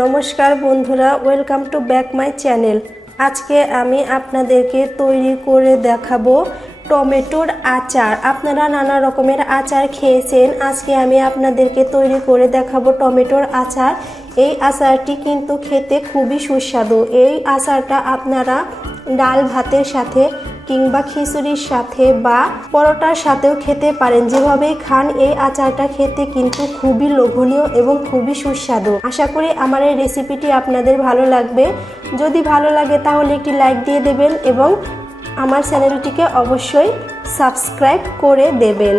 নমস্কার বন্ধুরা, welcome to back my channel. আজকে আমি আপনাদেরকে তৈরি করে দেখাবো টমেটোর আচার। আপনারা নানা রকমের আচার খেয়েছেন, আজকে আমি আপনাদেরকে তৈরি করে দেখাবো টমেটোর আচার। এই আচারটি কিন্তু খেতে খুবই সুস্বাদু। এই আচারটা আপনারা ডাল ভাতের সাথে কিংবা খিচুড়ির সাথে বা পরোটার সাথেও খেতে পারেন। যেভাবেই খান এই আচারটা খেতে কিন্তু খুবই লোভনীয় এবং খুবই সুস্বাদু। আশা করি আমার এই রেসিপিটি আপনাদের ভালো লাগবে। যদি ভালো লাগে তাহলে একটি লাইক দিয়ে দেবেন এবং আমার চ্যানেলটিকে অবশ্যই সাবস্ক্রাইব করে দেবেন।